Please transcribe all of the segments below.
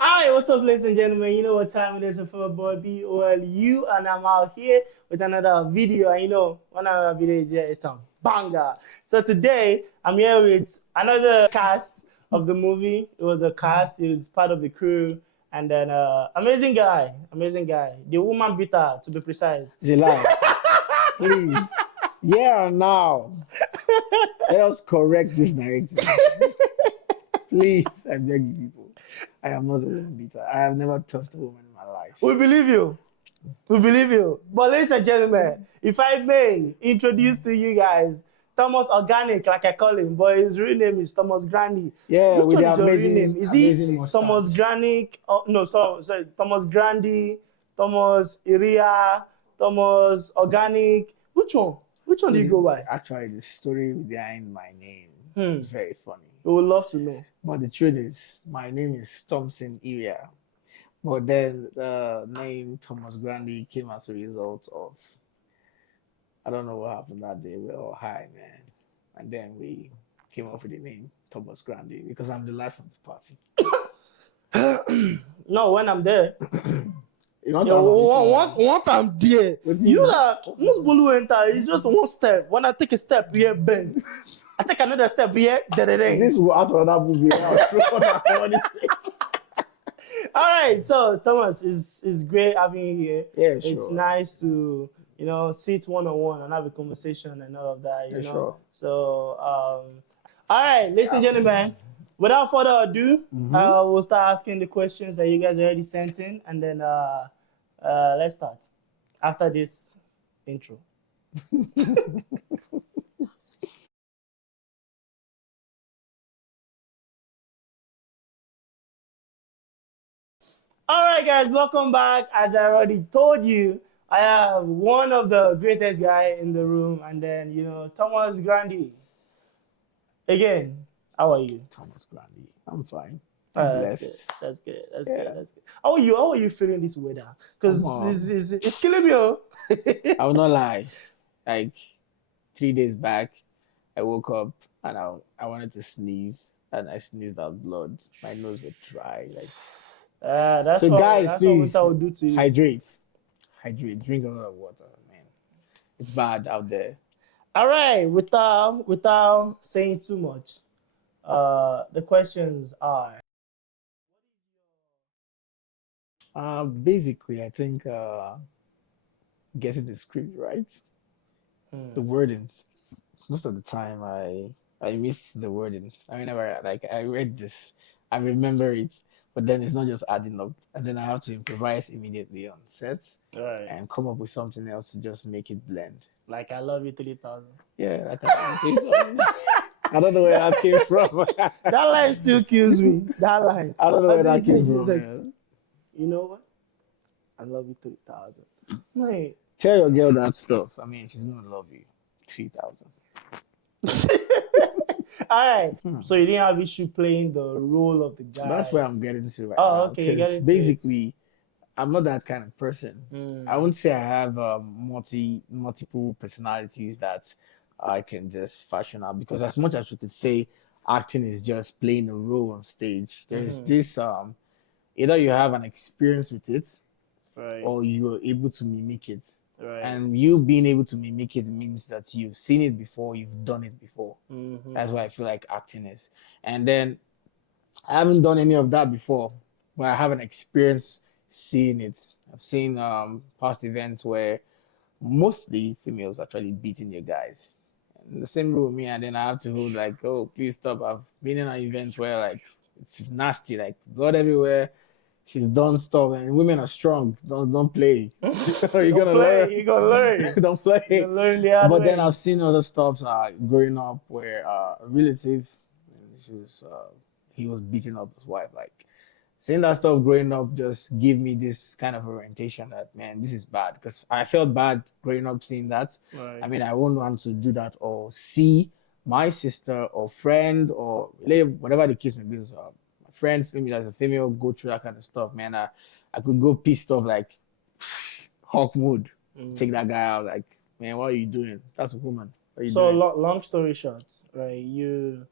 Hi, what's up, ladies and gentlemen? You know what time it is for boy BOLU, and I'm out here with another video. And you know, one another video is here, it's a banger. So today, I'm here with another cast of the movie. It was a cast, it was part of the crew, and then amazing guy, the woman beater to be precise. July, please. Yeah, now. Let us correct this narrative. Please, I beg you people. I am not a woman beater. I have never touched a woman in my life. We believe you. We believe you. But ladies and gentlemen, if I may introduce to you guys Thomas Organic, like I call him, but his real name is Thomas Grandi. Yeah, Which with one the is your real amazing, name? Is amazing he mustache. Thomas Granic? Oh, no, sorry, Thomas Grandi, Thomas Iria, Thomas Organic. Which one? Which one do you go by? Actually, the story behind my name is very funny. We would love to know. But the truth is, my name is Thompson Iria. But then the name Thomas Grandi came as a result of, I don't know what happened that day. We were all high, man. And then we came up with the name Thomas Grandi because I'm the life of the party. No, when I'm there. You know, Once I'm there, you know that once Bolu enter, it's just one step. When I take a step, here, bang. I take another step, here, this will answer that movie. All right, so Thomas, it's great having you here. Yeah, sure. It's nice to sit one-on-one and have a conversation and all of that. You know. Sure. So all right, ladies and gentlemen, without further ado, we'll start asking the questions that you guys already sent in, and then let's start after this intro. All right, guys, welcome back. As I already told you, I have one of the greatest guy in the room, and then Thomas Grandi. Again, how are you? Thomas Grandi. I'm fine. That's good. That's good. How are you feeling this weather? Because it's killing me. I will not lie. Like 3 days back, I woke up and I wanted to sneeze, and I sneezed out blood. My nose was dry. Like that's so, what, guys, that's please what winter will do to you. hydrate. Drink a lot of water, man. It's bad out there. All right, without saying too much, the questions are. Basically, I think getting the script right, the wordings. Most of the time, I miss the wordings. I remember, like, I read this, I remember it, but then it's not just adding up, and then I have to improvise immediately on sets, and come up with something else to just make it blend. Like I love you 3000. Yeah, like I don't know where that came from. That line still kills me. That line. I don't know where that came from. Like, you know what? I love you 3000. Wait. Tell your girl that stuff. I mean, she's gonna love you 3000. All right. So you didn't have issue playing the role of the guy. That's where I'm getting to right now. now. Okay. Getting basically, I'm not that kind of person. I wouldn't say I have multiple personalities that I can just fashion out, because as much as we could say acting is just playing a role on stage, there's this either you have an experience with it, or you are able to mimic it. And you being able to mimic it means that you've seen it before, you've done it before. That's what I feel like acting is. And then I haven't done any of that before, but I have an experience seeing it. I've seen past events where mostly females actually beating their guys in the same room with me, and then I have to hold like, oh, please stop. I've been in an event where like it's nasty, like blood everywhere. She's done stuff, and women are strong. Don't play. You're gonna learn. Don't play. You're gonna learn the hard But way. then I've seen other stuff growing up where a relative, he was beating up his wife. Like seeing that stuff growing up just give me this kind of orientation that, man, this is bad, because I felt bad growing up seeing that. I mean, I wouldn't want to do that or see my sister or friend or whatever the case may be. Friend, as a female, go through that kind of stuff, man. I could go pissed off, like hawk mood, take that guy out, like, man, what are you doing? That's a woman. So long story short, right? You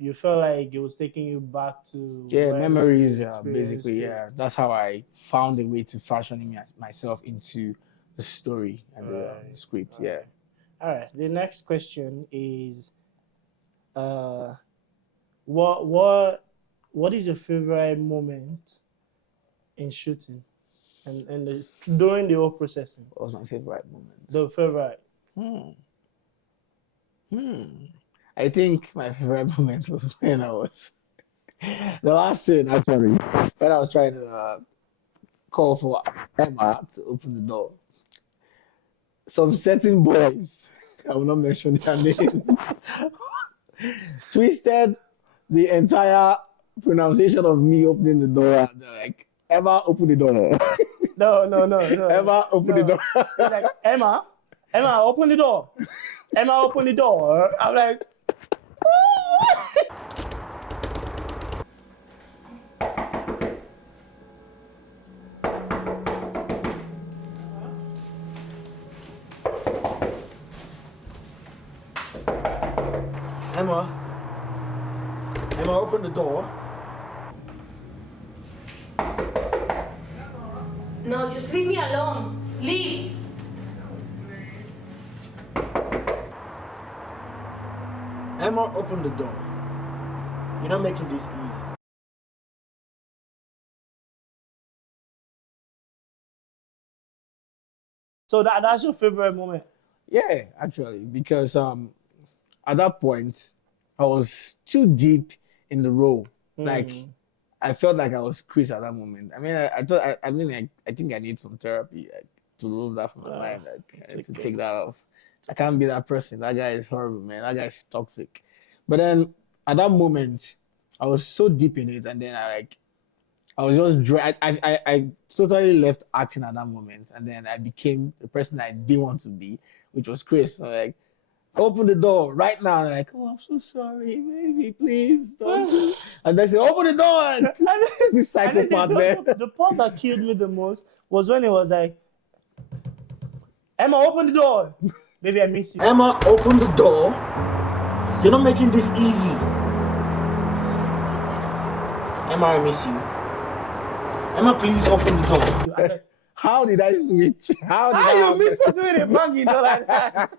you felt like it was taking you back to Yeah, when memories. you experienced Basically, it. yeah. That's how I found a way to fashion myself into the story and the Right. script. Right. Yeah. All right. The next question is, uh, what what what is your favorite moment in shooting and during the whole processing? What was my favorite moment? The favorite. Hmm. I think my favorite moment was when I was the last scene actually when I was trying to call for Emma to open the door. Some certain boys, I will not mention their name, twisted the entire pronunciation of me opening the door. And they're like, Emma, open the door. No. Emma, open the No. door. It's like, Emma, open the door. Emma, open the door. I'm like, Emma, open the door. No, just leave me alone. Leave. Emma, open the door. You're not making this easy. so that's your favorite moment. Yeah, actually, because at that point I was too deep in the role. Like I felt like I was Chris at that moment. I mean, I thought I mean like I think I need some therapy like, to remove that from my mind. Like I need to take that off. I can't be that person. That guy is horrible, man. That guy is toxic. But then at that moment, I was so deep in it, and then I was just I totally left acting at that moment, and then I became the person I didn't want to be, which was Chris. So like, open the door right now. And like, oh, I'm so sorry, baby, please don't. And they say, open the door. This is psychopath, man. The part that killed me the most was when it was like, Emma, open the door. Baby, I miss you. Emma, open the door. You're not making this easy. Emma, I miss you. Emma, please open the door. How did I switch? How you miss person with a banging door like that?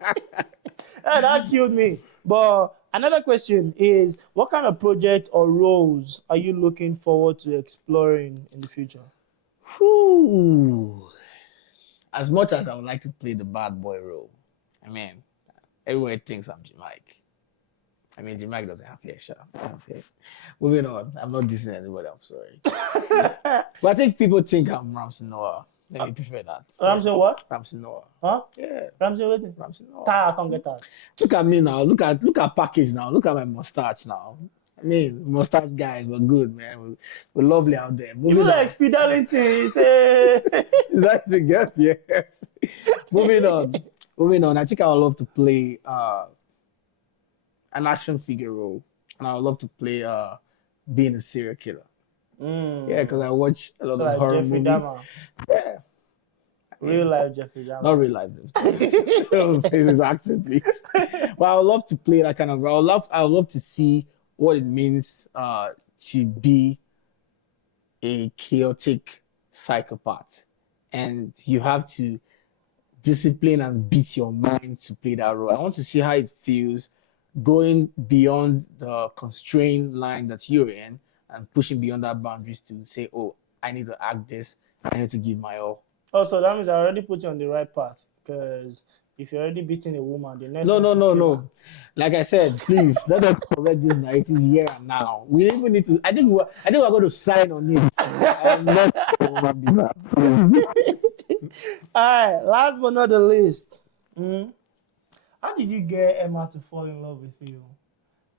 That killed me. But another question is, what kind of project or roles are you looking forward to exploring in the future? Whew. As much as I would like to play the bad boy role, I mean, everyone thinks I'm Jamaican. I mean, Jamaican doesn't have hair, sure. Moving on. I'm not dissing anybody, I'm sorry. But I think people think I'm Ramsey Noah. Let me prefer that. Ramsey what? Ramsey Noah. Huh? Yeah. Ramsey what? Ramsey Noah. I can't get that. Look at me now. Look at package now. Look at my mustache now. I mean, mustache guys were good, man. We're lovely out there. You feel like Speed Darlington. That's the gap, yes. Moving on. I think I would love to play an action figure role, and I would love to play being a serial killer. Yeah, because I watch a lot of horror Jeffrey movies. Dahmer. Yeah. Real life Jeffrey Dahmer. Not real life. Please his accent, please. But I would love to play that kind of role. I would love to see what it means to be a chaotic psychopath, and you have to discipline and beat your mind to play that role. I want to see how it feels going beyond the constrained line that you're in and pushing beyond that boundaries to say, oh, I need to act this, I need to give my all. Oh, so that means I already put you on the right path, because if you're already beating a woman, the next No. Like I said, please let us correct this narrative here and now. We even need to. I think we're going to sign on it. All right. Last but not the least, how did you get Emma to fall in love with you?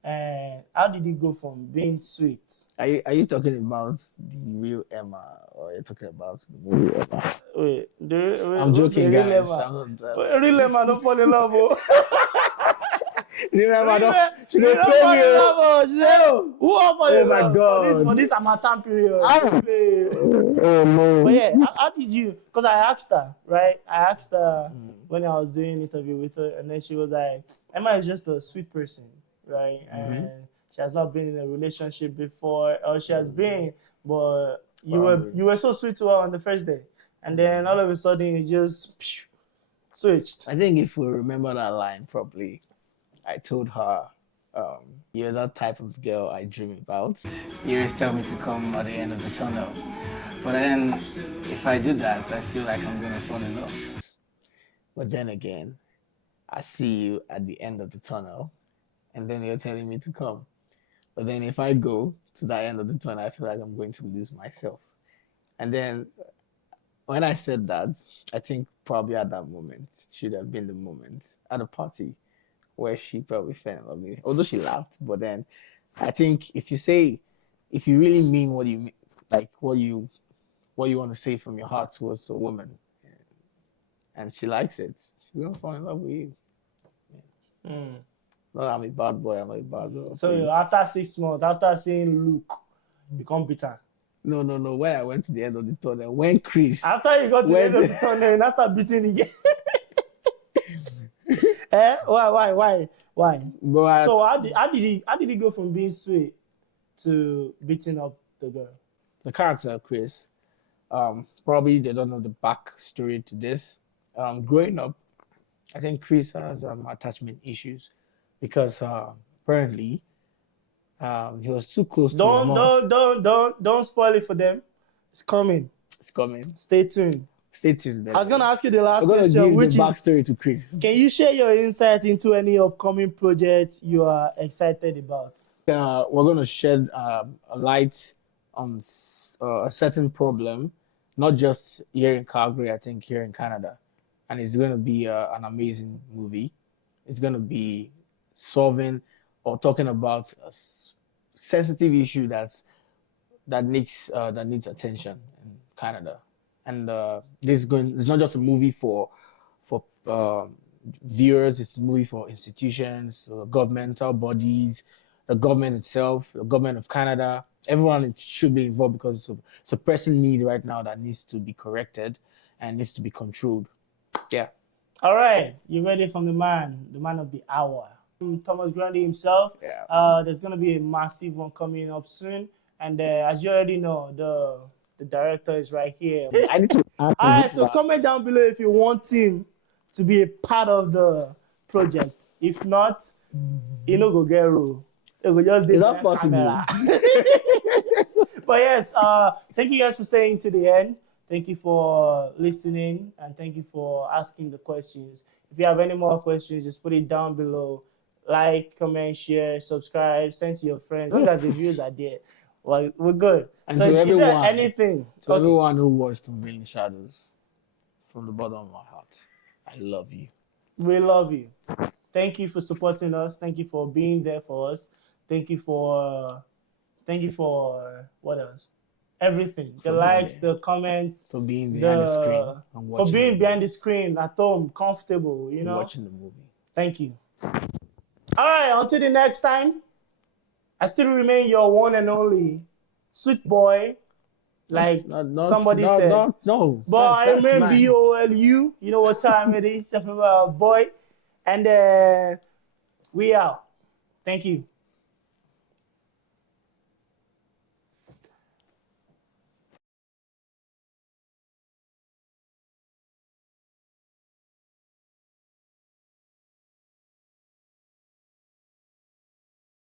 And how did it go from being sweet? Are you talking about the real Emma, or are you talking about the movie Emma? Wait, I'm joking, real guys. Emma. Real Emma don't fall in love. Remember, she don't didn't fall play in me. love. She said, who are fall in my love God. for this Harmattan period? Oh no. But yeah, how did you? Because I asked her, right? I asked her when I was doing an interview with her, and then she was like, Emma is just a sweet person, right? And she has not been in a relationship before, or she has been, but Probably. you were so sweet to her on the first day, and then all of a sudden it just switched. I think if we remember that line properly, I told her, you're that type of girl I dream about. You always tell me to come at the end of the tunnel. But then, if I do that, I feel like I'm going to fall in love. But then again, I see you at the end of the tunnel, and then you're telling me to come. But then if I go to that end of the tunnel, I feel like I'm going to lose myself. And then when I said that, I think probably at that moment should have been the moment at a party where she probably fell in love with me. Although she laughed, but then I think if you really mean what you mean, like what you want to say from your heart towards a woman, and she likes it, she's gonna fall in love with you. No, I'm a bad boy. I'm a bad girl. So please. after 6 months, after seeing Luke, you come bitter. No. When I went to the end of the tunnel, when Chris, After you got to the end of the tunnel, you now start beating again. Why? but So how did he go from being sweet to beating up the girl? the character Chris, probably they don't know the backstory to this. Growing up, I think Chris has attachment issues because apparently he was too close to his mom. Don't spoil it for them. It's coming. It's coming. Stay tuned. Stay tuned. I was gonna ask you the last I'm gonna question, give which the is, backstory to Chris. can you share your insight into any upcoming projects you are excited about? We're gonna shed a light on a certain problem, not just here in Calgary, I think here in Canada, and it's gonna be an amazing movie. It's gonna be solving or talking about a sensitive issue that needs attention in Canada. And it's not just a movie for viewers. It's a movie for institutions, governmental bodies, the government itself, the government of Canada. Everyone should be involved because it's a pressing need right now that needs to be corrected and needs to be controlled. Yeah. All right, you ready from the man of the hour, Thomas Grandi himself. Yeah. There's gonna be a massive one coming up soon, and as you already know, the director is right here. I need to. All right, so comment down below if you want him to be a part of the project. If not, he no go get role. It will just be not possible. But yes, thank you guys for staying to the end. Thank you for listening, and thank you for asking the questions. If you have any more questions, just put it down below. Like, comment, share, subscribe, send to your friends. As long as the views are there, well, we're good. And so to is everyone, there anything? to everyone who watched Unveiling Shadwos, from the bottom of my heart, I love you. We love you. Thank you for supporting us. Thank you for being there for us. Thank you for what else? Everything. The likes, the comments. For being behind the screen. And for being behind the screen at home, comfortable, you know. Watching the movie. Thank you. All right, until the next time, I still remain your one and only sweet boy, like somebody said. No. But I remain BOLU. You know what time it is, boy. And we out. Thank you.